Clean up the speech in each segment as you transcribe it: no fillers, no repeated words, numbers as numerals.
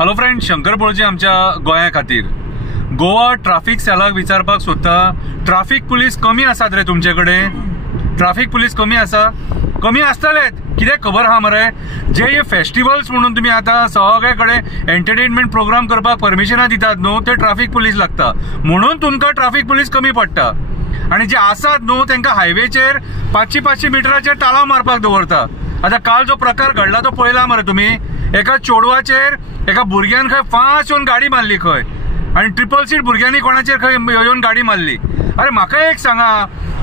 Hello friend, Shankar पळजी आमच्या गोंया खातीर गोवा ट्राफिक सेलाक विचारपाक सोदता, ट्राफिक पुलीस कमी आसात रे तुमचे कडेन? ट्राफिक पुलीस कमी आसा? कमी आसतलेच, कित्याक खबर आहा मरे, जे फेस्टिवल्स म्हणून तुम्ही आता सगळे कडेन एंटरटेनमेंट प्रोग्राम करपाक परमिशनां दितात न्हू, ते ट्राफिक पुलीस लागता, म्हणून तुमकां ट्राफिक पुलीस कमी पडटा। आणि जे आसात न्हू तांकां हायवेचेर 500 मिटराचेर ताळाव मारपाक दवरता। आता काल जो प्रकार घडला तो पळयला मरे तुम्ही, एका चोडवाचेर एका भुरग्यान खंय फास्ट येवन गाडी मारली खंय, आणि ट्रिपल सीट भुरग्यांनी कोणाचेर खंय येवन गाडी मारली। अरे म्हाका एक सांगा,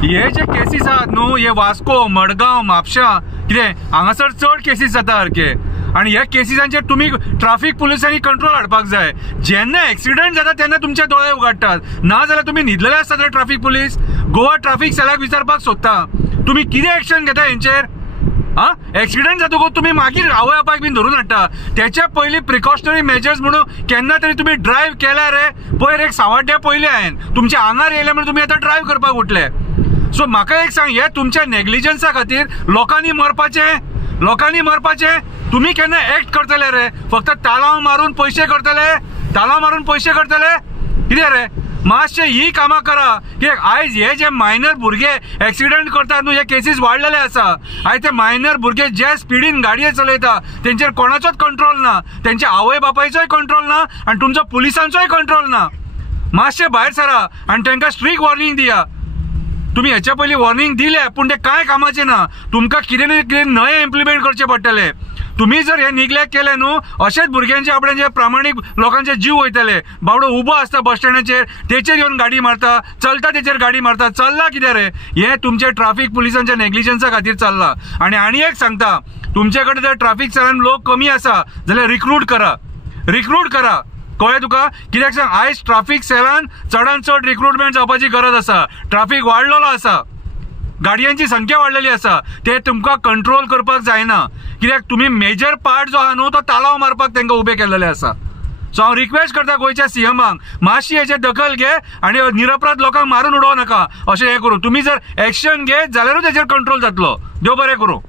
हे जे केसीस आहात न्हू, हे वास्को, मडगांव, म्हापशा कितें हांगासर चड केसीस जाता सारखे, आणि ह्या केसीसांचेर तुम्ही ट्राफिक पुलिसांनी कंट्रोल हाडपाक जाय। जेन्ना एक्सिडेंट जाता तेन्ना तुमचे दोळे उगडटात, ना जाल्यार तुम्ही न्हिदलेले आसतात रे ट्राफिक पुलीस। गोवा ट्राफिक सेलाक विचारपाक सोदता, तुम्ही कितें एक्शन घेता हेंचेर? एक्सिडेंट जातकूच तुम्ही मागीर आवय बापायक बीन धरून हाडटा, त्याच्या पयलीं प्रिकॉशनरी मेजर्स म्हणून केन्ना तरी तुम्ही ड्रायव्ह केल्या रे? पयर एक 6 वड्या पयलीं हांवें तुमच्या आंगार येयले म्हणून तुम्ही आतां ड्रायव्ह करपाक उठले। सो म्हाका एक सांग, हे तुमच्या नेग्लिजन्सा खातीर लोकांनी मरपाचे तुम्ही केन्ना एक्ट करतले रे? फक्त ताळाव मारून पैसे करतले, कितें रे? मातशे ही कामां करा, की आयज हे जे मायनर भुरगे एक्सिडेंट करतात न्हू, हे केसीस वाडलेले आसा। आयज ते मायनर भुरगे जे स्पिडीन गाडये चलयता तेंचेर कोणाचोच कंट्रोल ना, तेंच्या आवय बापायचोय कंट्रोल ना, आणि तुमच्या पुलिसांचोय कंट्रोल ना। मातशे भायर सरा आणि तांकां स्ट्रिक्ट वॉर्निंग दिया। तुम्ही ह्याच्या पयलीं वॉर्निंग दिले, पण ते कांय कामाचे ना, तुमकां कितें ना कितें नये इम्प्लिमेंट करचे पडटले। तुम्ही जर हे निग्लेक्ट केले न्हू, अशेंच भुरग्यांचे आपले जे प्रामाणीक लोकांचे जीव वयतले। बाबडो उबो आसता बस स्टँडाचेर, तेचेर येवन गाडी मारता, चलता तेचेर गाडी मारता, चल्ला कितें रे? हे तुमचे ट्राफिक पुलिसांच्या नेग्लिजन्सा खातीर चल्ला। आणि एक सांगता, तुमचे कडेन जर ट्राफिक सेलान लोक कमी आसा जाल्यार रिक्रूट करा। कळ्ळें तुका? कित्याक सांग, आयज ट्राफिक सेलान चडांत चड रिक्रुटमेंट जावपाची गरज आसा। ट्राफिक वाडलेलो आसा, गाडयांची संख्या वाडलेली आसा, ते तुमकां कंट्रोल करपाक जायना, कित्याक तुम्ही मेजर पार्ट जो आहा न्हू तो ताळाव मारपाक तांकां उबे केल्लेले आसा। सो हांव रिक्वेस्ट करता गोंयच्या सीएमाक, मातशी हेचेर दखल घे आणि निरपराध लोकांक मारून उडोवं नाका, अशें हे करूं। तुम्ही जर एक्शन घे जाल्यारूच हेचेर कंट्रोल जातलो। देव बरें करूं।